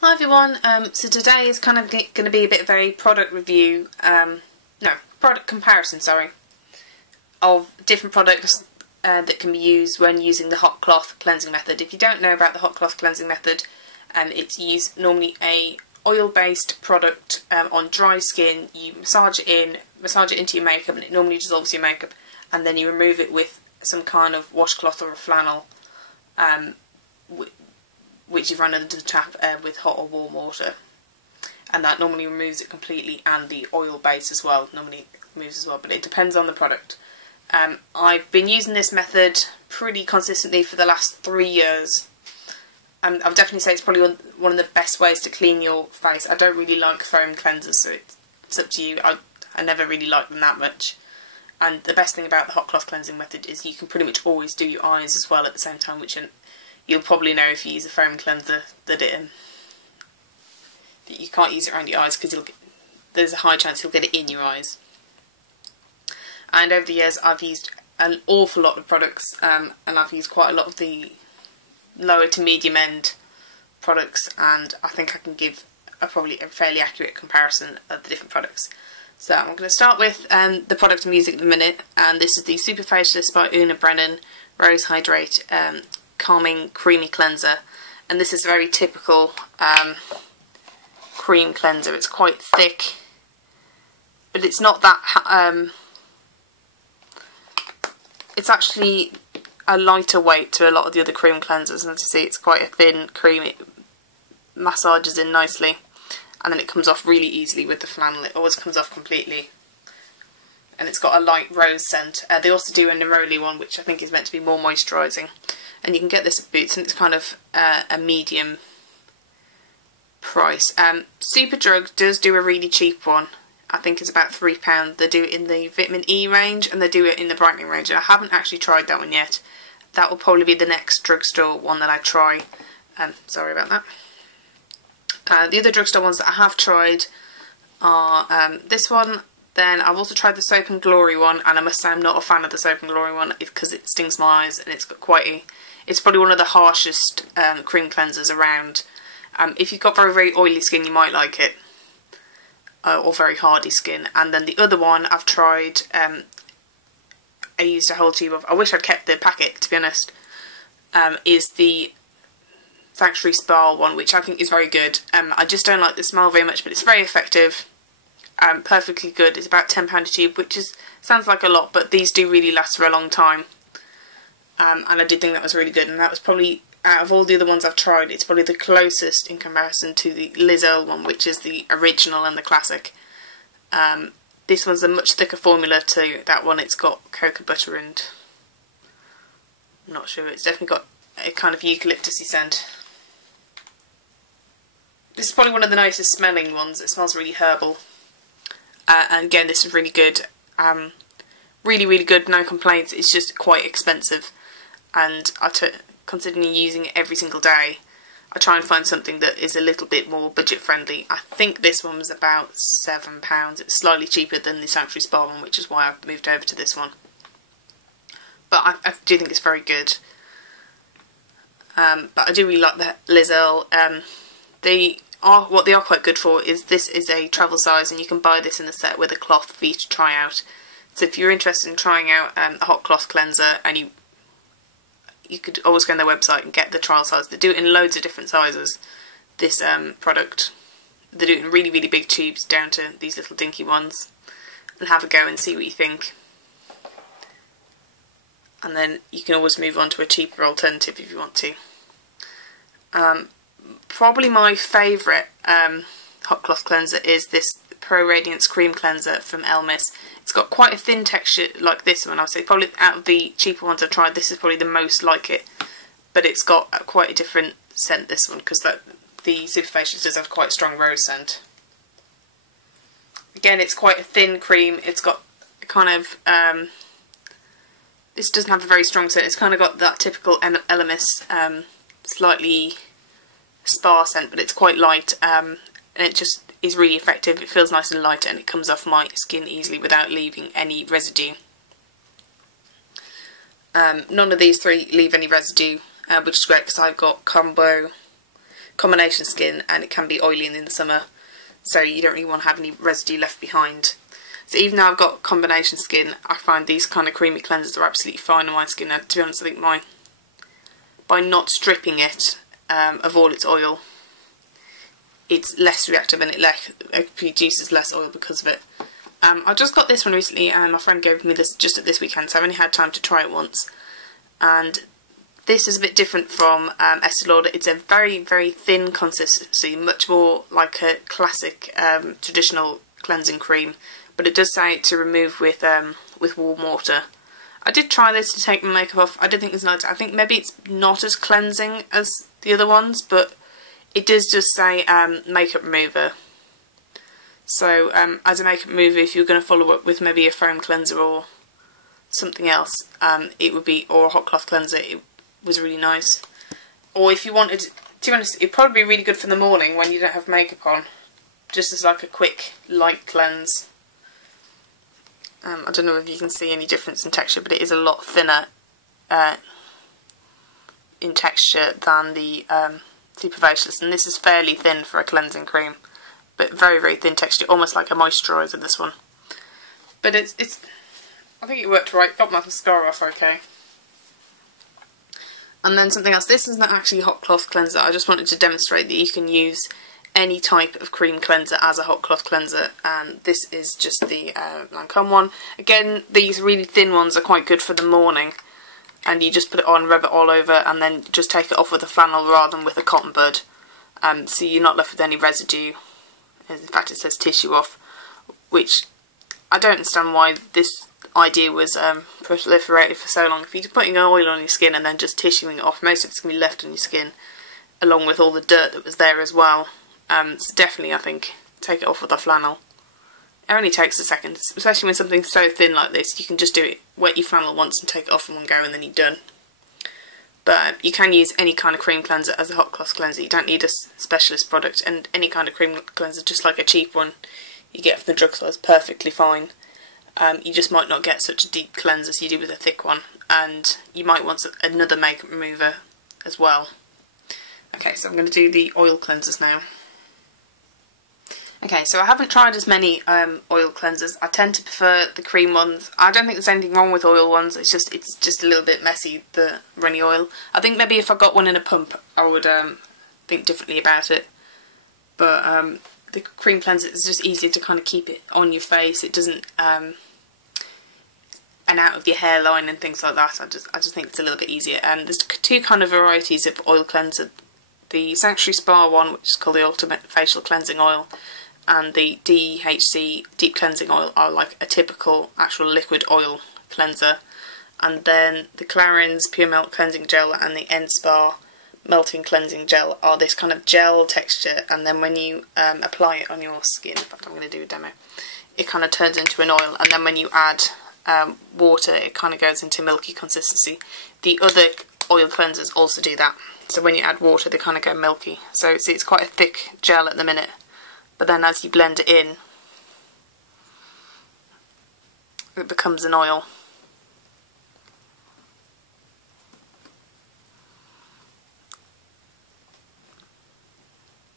Hi everyone, so today is kind of going to be a bit of a product review, product comparison, of different products that can be used when using the hot cloth cleansing method. If you don't know about the hot cloth cleansing method, it's used normally a oil-based product on dry skin. You massage it into your makeup, and it normally dissolves your makeup, and then you remove it with some kind of washcloth or a flannel, which you've run under the tap with hot or warm water, and that normally removes it completely, and the oil base as well normally removes as well, but it depends on the product. I've been using this method pretty consistently for the last 3 years. I would definitely say it's probably one of the best ways to clean your face. I don't really like foam cleansers, so it's up to you. I never really liked them that much. And the best thing about the hot cloth cleansing method is you can pretty much always do your eyes as well at the same time, which you'll probably know if you use a foam cleanser that you can't use it around your eyes, because there's a high chance you'll get it in your eyes. And over the years I've used an awful lot of products, and I've used quite a lot of the lower to medium end products, and I think I can give probably a fairly accurate comparison of the different products. So I'm going to start with the product I'm using at the minute, and this is the Super Facialist by Una Brennan Rose Hydrate Calming Creamy Cleanser, and this is a very typical cream cleanser. It's quite thick, but it's not that it's actually a lighter weight to a lot of the other cream cleansers, and as you see, it's quite a thin cream. It massages in nicely, and then it comes off really easily with the flannel. It always comes off completely, and it's got a light rose scent. They also do a neroli one, which I think is meant to be more moisturising, and you can get this at Boots, and it's kind of a medium price. Superdrug does do a really cheap one. I think it's about £3. They do it in the vitamin E range, and they do it in the brightening range, and I haven't actually tried that one yet. That will probably be the next drugstore one that I try. Sorry about that. The other drugstore ones that I have tried are this one. Then I've also tried the Soap and Glory one, and I must say I'm not a fan of the Soap and Glory one because it stings my eyes, and it's got it's probably one of the harshest cream cleansers around. If you've got very, very oily skin, you might like it, or very hardy skin. And then the other one I've tried, I used a whole tube of, I wish I'd kept the packet to be honest, is the Sanctuary Spa one, which I think is very good. I just don't like the smell very much, but it's very effective. Perfectly good. It's about £10 a tube, which sounds like a lot, but these do really last for a long time. And I did think that was really good, and that was probably, out of all the other ones I've tried, it's probably the closest in comparison to the Liz Earle one, which is the original and the classic. This one's a much thicker formula to that one. It's got cocoa butter and I'm not sure, it's definitely got a kind of eucalyptusy scent. This is probably one of the nicest smelling ones. It smells really herbal. And again, this is really good. Really, really good, no complaints. It's just quite expensive, and considering using it every single day, I try and find something that is a little bit more budget friendly. I think this one was about £7. It's slightly cheaper than the Sanctuary Spa one, which is why I've moved over to this one. But I do think it's very good. But I do really like the Liz Earle. What they are quite good for is this is a travel size, and you can buy this in the set with a cloth for you to try out. So if you're interested in trying out a hot cloth cleanser, and you could always go on their website and get the trial size. They do it in loads of different sizes, this product. They do it in really, really big tubes down to these little dinky ones, and have a go and see what you think. And then you can always move on to a cheaper alternative if you want to. Probably my favourite hot cloth cleanser is this Pro Radiance Cream Cleanser from Elmis. It's got quite a thin texture like this one. I'd say probably out of the cheaper ones I've tried, this is probably the most like it. But it's got quite a different scent, this one, because the Super Facialist does have quite a strong rose scent. Again, it's quite a thin cream. It's got kind of this doesn't have a very strong scent. It's kind of got that typical Elmis slightly spa scent, but it's quite light, and it just is really effective. It feels nice and light, and it comes off my skin easily without leaving any residue. None of these three leave any residue, which is great because I've got combo combination skin, and it can be oily in the summer, so you don't really want to have any residue left behind. So even though I've got combination skin, I find these kind of creamy cleansers are absolutely fine on my skin. And to be honest, I think by not stripping it of all its oil, it's less reactive and it produces less oil because of it. I just got this one recently, and my friend gave me this just at this weekend, so I've only had time to try it once. And this is a bit different from Estee Lauder. It's a very, very thin consistency, much more like a classic traditional cleansing cream. But it does say to remove with warm water. I did try this to take my makeup off. I did think it's nice. I think maybe it's not as cleansing as the other ones, but it does just say makeup remover. So as a makeup remover, if you're going to follow up with maybe a foam cleanser or something else, it would be, or a hot cloth cleanser, it was really nice. Or if you wanted, to be honest, it'd probably be really good for the morning when you don't have makeup on, just as like a quick light cleanse. I don't know if you can see any difference in texture, but it is a lot thinner in texture than the Super Facialist, and this is fairly thin for a cleansing cream, but very, very thin texture, almost like a moisturiser, this one. But it's I think it worked right. Got my mascara off okay. And then something else, this is not actually a hot cloth cleanser. I just wanted to demonstrate that you can use any type of cream cleanser as a hot cloth cleanser, and this is just the Lancome one. Again, these really thin ones are quite good for the morning, and you just put it on, rub it all over, and then just take it off with a flannel rather than with a cotton bud, so you're not left with any residue. In fact, it says tissue off, which I don't understand why this idea was proliferated for so long. If you're putting oil on your skin and then just tissuing it off, most of it's going to be left on your skin, along with all the dirt that was there as well. So definitely, I think, take it off with a flannel. It only takes a second, especially when something's so thin like this. You can just do it, wet your flannel once and take it off in one go, and then you're done. But you can use any kind of cream cleanser as a hot cloth cleanser. You don't need a specialist product, and any kind of cream cleanser, just like a cheap one you get from the drugstore, is perfectly fine. You just might not get such a deep cleanser as you do with a thick one, and you might want another makeup remover as well. Okay, so I'm going to do the oil cleansers now. Okay, so I haven't tried as many oil cleansers. I tend to prefer the cream ones. I don't think there's anything wrong with oil ones. It's just a little bit messy, the runny oil. I think maybe if I got one in a pump, I would think differently about it. But the cream cleanser is just easier to kind of keep it on your face. It doesn't and out of your hairline and things like that. I just think it's a little bit easier. And there's two kind of varieties of oil cleanser. The Sanctuary Spa one, which is called the Ultimate Facial Cleansing Oil, and the DHC Deep Cleansing Oil are like a typical actual liquid oil cleanser. And then the Clarins Pure Melt Cleansing Gel and the End Spa Melting Cleansing Gel are this kind of gel texture, and then when you apply it on your skin, in fact I'm going to do a demo, it kind of turns into an oil, and then when you add water it kind of goes into milky consistency. The other oil cleansers also do that, so when you add water they kind of go milky. So see, it's quite a thick gel at the minute, but then as you blend it in, it becomes an oil.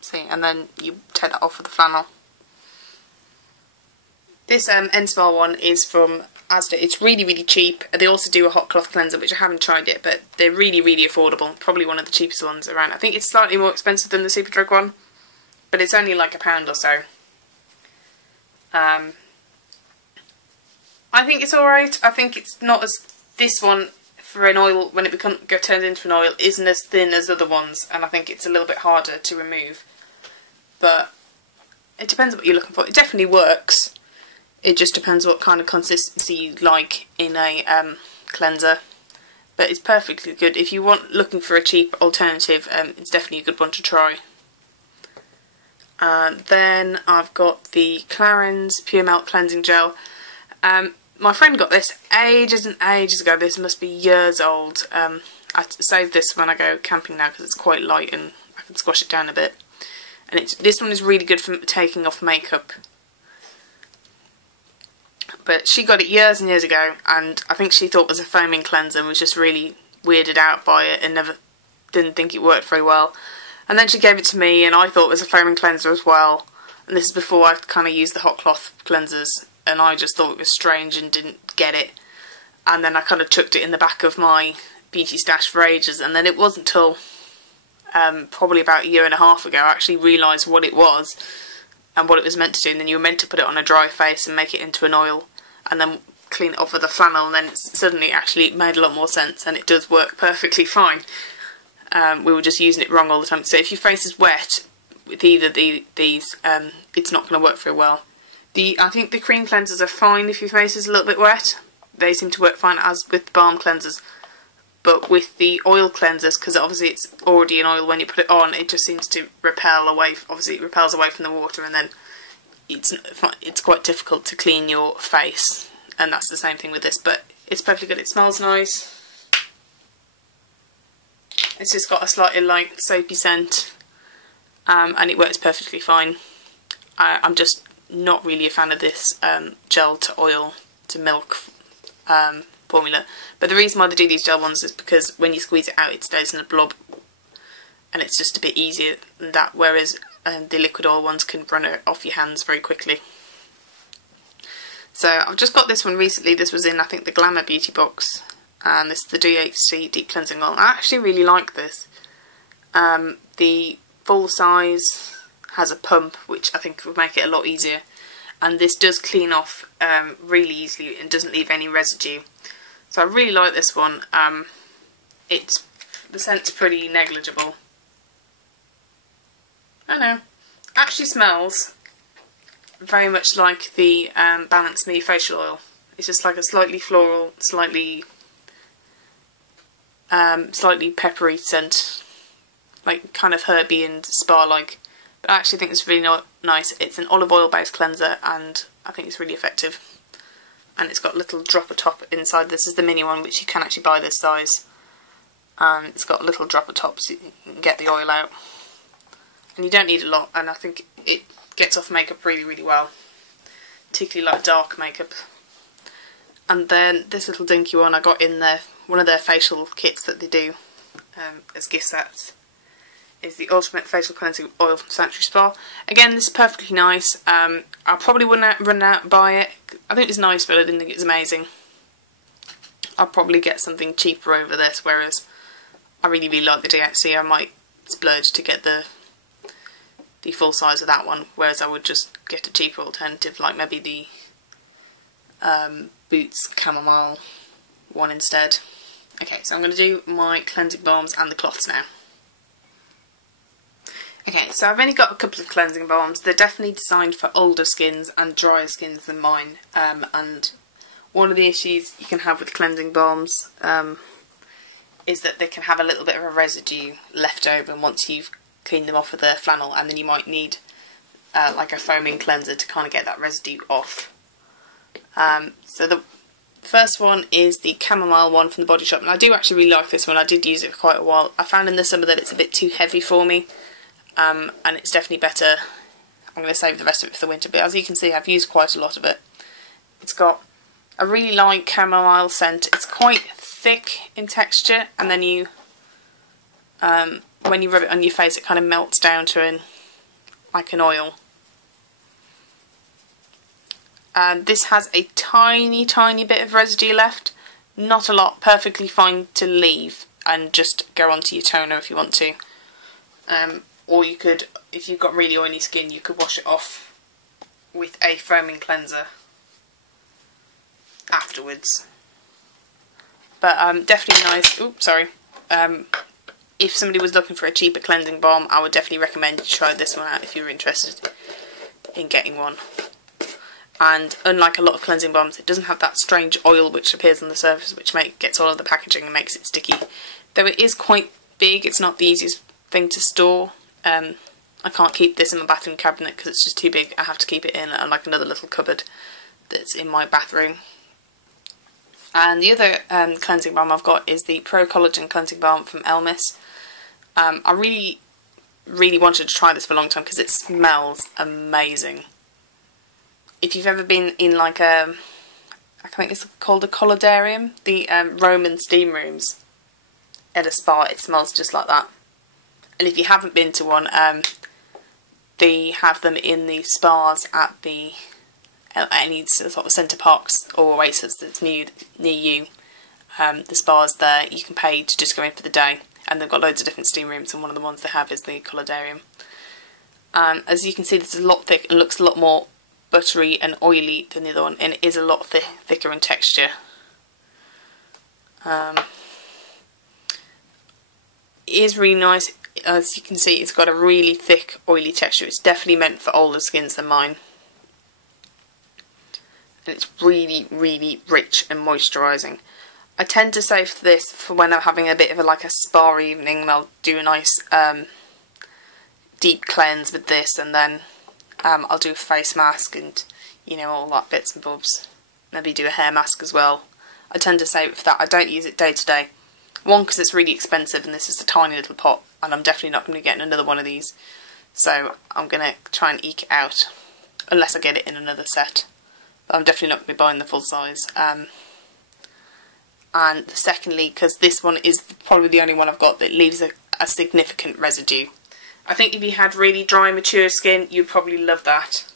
See, and then you take that off with the flannel. This End Spa one is from Asda. It's really, really cheap. They also do a hot cloth cleanser, which I haven't tried yet, but they're really, really affordable. Probably one of the cheapest ones around. I think it's slightly more expensive than the Superdrug one, but it's only like £1 or so. I think it's alright. I think it's not as, this one for an oil, when it turns into an oil, isn't as thin as other ones, and I think it's a little bit harder to remove. But it depends on what you're looking for. It definitely works. It just depends what kind of consistency you like in a cleanser. But it's perfectly good. If you want looking for a cheap alternative, it's definitely a good one to try. Then I've got the Clarins Pure Melt Cleansing Gel. My friend got this ages and ages ago. This must be years old. I save this when I go camping now because it's quite light and I can squash it down a bit. And this one is really good for taking off makeup. But she got it years and years ago, and I think she thought it was a foaming cleanser and was just really weirded out by it and didn't think it worked very well. And then she gave it to me, and I thought it was a foaming cleanser as well. And this is before I kind of used the hot cloth cleansers, and I just thought it was strange and didn't get it. And then I kind of chucked it in the back of my beauty stash for ages, and then it wasn't until probably about a year and a half ago I actually realised what it was and what it was meant to do. And then you were meant to put it on a dry face and make it into an oil, and then clean it off with a flannel, and then suddenly actually it made a lot more sense, and it does work perfectly fine. We were just using it wrong all the time. So if your face is wet with either these, it's not going to work very well. I think the cream cleansers are fine if your face is a little bit wet. They seem to work fine, as with the balm cleansers. But with the oil cleansers, because obviously it's already an oil when you put it on, it just seems to repel away. Obviously it repels away from the water, and then it's quite difficult to clean your face. And that's the same thing with this, but it's perfectly good. It smells nice. It's just got a slightly light soapy scent, and it works perfectly fine. I'm just not really a fan of this gel to oil to milk formula. But the reason why they do these gel ones is because when you squeeze it out, it stays in a blob, and it's just a bit easier than that, whereas the liquid oil ones can run it off your hands very quickly. So I've just got this one recently. This was in, I think, the Glamour Beauty box, and this is the DHC Deep Cleansing Oil. I actually really like this. The full size has a pump, which I think would make it a lot easier, and this does clean off really easily and doesn't leave any residue. So I really like this one. The scent's pretty negligible. I know. Actually smells very much like the Balance Me facial oil. It's just like a slightly floral, slightly peppery scent, like kind of herby and spa-like. But I actually think it's really nice. It's an olive oil based cleanser, and I think it's really effective. And it's got a little dropper top inside. This is the mini one, which you can actually buy this size. It's got a little dropper top so you can get the oil out. And you don't need a lot, and I think it gets off makeup really, really well. Particularly like dark makeup. And then this little dinky one I got in one of their facial kits that they do as gift sets, is the Ultimate Facial Cleansing Oil from Sanctuary Spa. Again, this is perfectly nice. I probably wouldn't run out and buy it. I think it's nice, but I didn't think it's amazing. I'll probably get something cheaper over this, whereas I really, really like the DHC. I might splurge to get the full size of that one, whereas I would just get a cheaper alternative, like maybe the Boots Chamomile one instead. Okay, so I'm going to do my cleansing balms and the cloths now. Okay, so I've only got a couple of cleansing balms. They're definitely designed for older skins and drier skins than mine. And one of the issues you can have with cleansing balms is that they can have a little bit of a residue left over once you've cleaned them off with a flannel, and then you might need like a foaming cleanser to kind of get that residue off. So the first one is the chamomile one from the Body Shop, and I do actually really like this one. I did use it for quite a while. I found in the summer that it's a bit too heavy for me. And it's definitely better. I'm going to save the rest of it for the winter, but as you can see, I've used quite a lot of it. It's got a really light chamomile scent. It's quite thick in texture, and then when you rub it on your face, it kind of melts down to like an oil. And this has a tiny, tiny bit of residue left. Not a lot, perfectly fine to leave and just go onto your toner if you want to. Or you could, if you've got really oily skin, you could wash it off with a foaming cleanser afterwards. But definitely nice. Oops, sorry. If somebody was looking for a cheaper cleansing balm, I would definitely recommend you try this one out if you're interested in getting one. And unlike a lot of cleansing balms, it doesn't have that strange oil which appears on the surface, which gets all of the packaging and makes it sticky. Though it is quite big, it's not the easiest thing to store. I can't keep this in my bathroom cabinet because it's just too big. I have to keep it in like another little cupboard that's in my bathroom. And the other cleansing balm I've got is the Pro Collagen Cleansing Balm from Elmis. I really, really wanted to try this for a long time because it smells amazing. If you've ever been in like I think it's called a Collodarium, the Roman steam rooms at a spa, it smells just like that. And if you haven't been to one, they have them in the spas at any sort of centre parks or oasis that's near you. The spas there, you can pay to just go in for the day, and they've got loads of different steam rooms, and one of the ones they have is the Colodarium. As you can see, this is a lot thick and looks a lot more buttery and oily than the other one, and it is a lot thicker in texture. It is really nice. As you can see, it's got a really thick, oily texture. It's definitely meant for older skins than mine. And it's really, really rich and moisturising. I tend to save this for when I'm having a bit of a spa evening, and I'll do a nice deep cleanse with this, and then I'll do a face mask and, you know, all that bits and bobs. Maybe do a hair mask as well. I tend to save it for that. I don't use it day to day. One, because it's really expensive and this is a tiny little pot, and I'm definitely not going to get another one of these. So I'm going to try and eke it out, unless I get it in another set. But I'm definitely not going to be buying the full size. And secondly, because this one is probably the only one I've got that leaves a significant residue. I think if you had really dry, mature skin, you'd probably love that.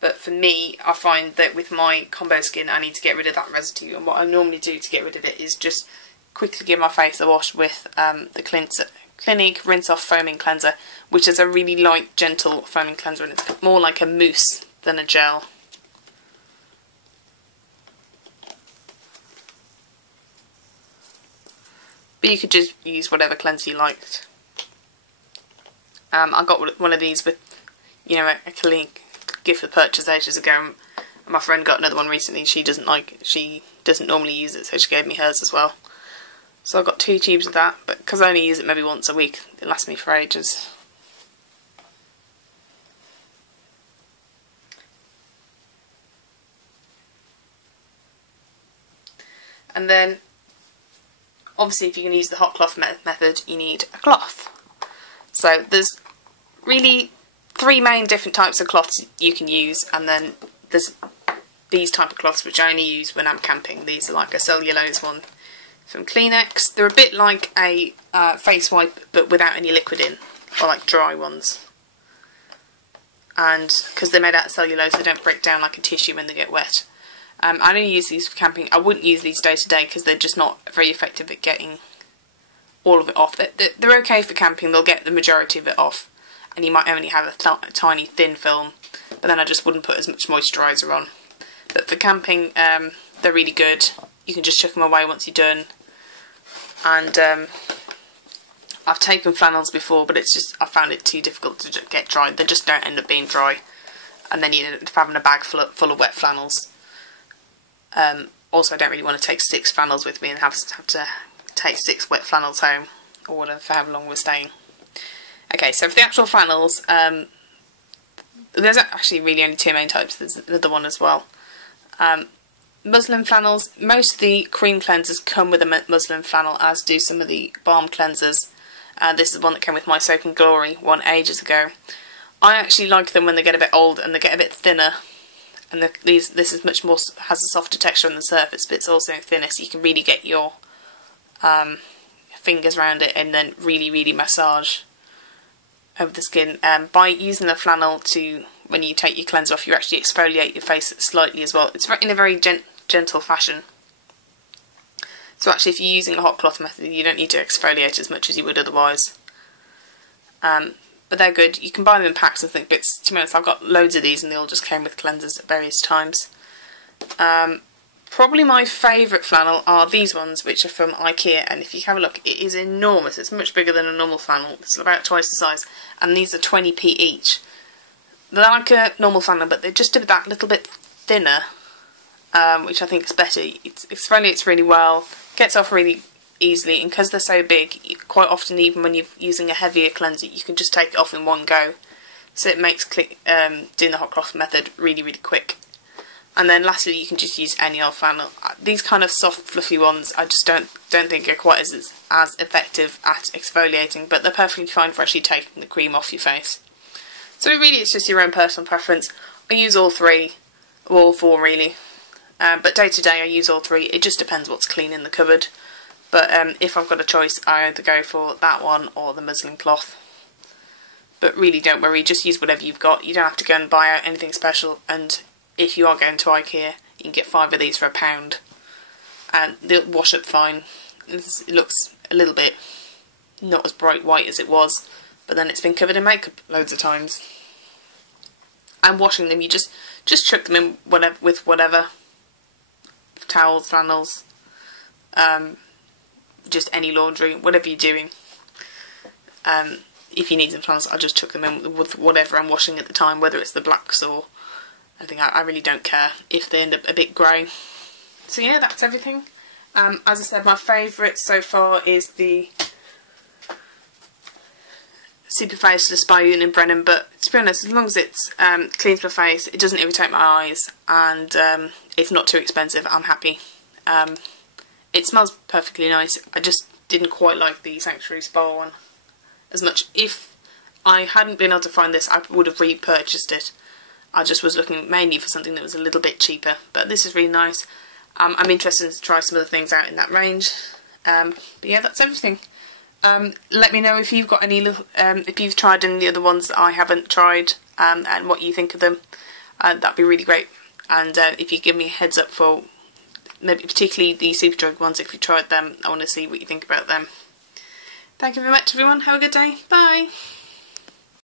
But for me, I find that with my combo skin, I need to get rid of that residue. And what I normally do to get rid of it is just quickly give my face a wash with the Clinique Rinse Off Foaming Cleanser, which is a really light, gentle foaming cleanser, and it's more like a mousse than a gel. But you could just use whatever cleanser you liked. I got one of these with, you know, a Clinique gift for purchase ages ago, and my friend got another one recently. She doesn't normally use it, so she gave me hers as well. So I've got 2 tubes of that, but because I only use it maybe once a week, it lasts me for ages. And then, obviously, if you're going to use the hot cloth method, you need a cloth. So there's really 3 main different types of cloths you can use, and then there's these type of cloths which I only use when I'm camping. These are like a cellulose one from Kleenex. They're a bit like a face wipe, but without any liquid in, or like dry ones. And because they're made out of cellulose, they don't break down like a tissue when they get wet. I only use these for camping. I wouldn't use these day to day because they're just not very effective at getting all of it off. They're okay for camping. They'll get the majority of it off, and you might only have a tiny thin film, but then I just wouldn't put as much moisturiser on. But for camping, they're really good. You can just chuck them away once you're done. And I've taken flannels before, but I found it too difficult to get dry. They just don't end up being dry, and then you end up having a bag full of wet flannels. Also, I don't really want to take 6 flannels with me and have to take 6 wet flannels home, or whatever, for how long we're staying. Okay, so for the actual flannels, there's actually really only 2 main types. There's another one as well. Muslin flannels. Most of the cream cleansers come with a muslin flannel, as do some of the balm cleansers. This is one that came with my Soap and Glory one ages ago. I actually like them when they get a bit old and they get a bit thinner. And this is much more, has a softer texture on the surface, but it's also thinner, so you can really get your fingers around it and then really, really massage over the skin. By using the flannel when you take your cleanser off, you actually exfoliate your face slightly as well. It's in a very gentle fashion. So actually, if you're using a hot cloth method, you don't need to exfoliate as much as you would otherwise. But they're good. You can buy them in packs, I think, but to be honest, I've got loads of these and they all just came with cleansers at various times. Probably my favourite flannel are these ones, which are from IKEA, and if you have a look, it is enormous. It's much bigger than a normal flannel. It's about twice the size, and these are 20p each. They're like a normal flannel, but they're just that little bit thinner, which I think is better. It exfoliates really well, gets off really easily, and because they're so big, quite often even when you're using a heavier cleanser, you can just take it off in one go. So it makes doing the hot cloth method really, really quick. And then lastly, you can just use any old flannel. These kind of soft, fluffy ones, I just don't think are quite as effective at exfoliating, but they're perfectly fine for actually taking the cream off your face. So really, it's just your own personal preference. I use all 3, or all 4 really. But day to day, I use all 3. It just depends what's clean in the cupboard. But if I've got a choice, I either go for that one or the muslin cloth. But really, don't worry, just use whatever you've got. You don't have to go and buy out anything special, and if you are going to IKEA, you can get 5 of these for £1, and they'll wash up fine. It looks a little bit not as bright white as it was, but then it's been covered in makeup loads of times. And washing them, you just chuck them in with whatever, towels, flannels, just any laundry, whatever you're doing. If you need some flannels, I'll just chuck them in with whatever I'm washing at the time, whether it's the blacks or anything. I really don't care if they end up a bit grey. So yeah, that's everything. As I said, my favourite so far is the Superface by Union Brennan, but to be honest, as long as it cleans my face, it doesn't irritate my eyes, and it's not too expensive, I'm happy. It smells perfectly nice. I just didn't quite like the Sanctuary Spa one as much. If I hadn't been able to find this, I would have repurchased it. I just was looking mainly for something that was a little bit cheaper, but this is really nice. I'm interested to try some other things out in that range. But yeah, that's everything. Let me know if you've got any if you've tried any of the other ones that I haven't tried, and what you think of them. That'd be really great. And if you give me a heads up for maybe particularly the Superdrug ones, if you tried them, I want to see what you think about them. Thank you very much, everyone. Have a good day. Bye.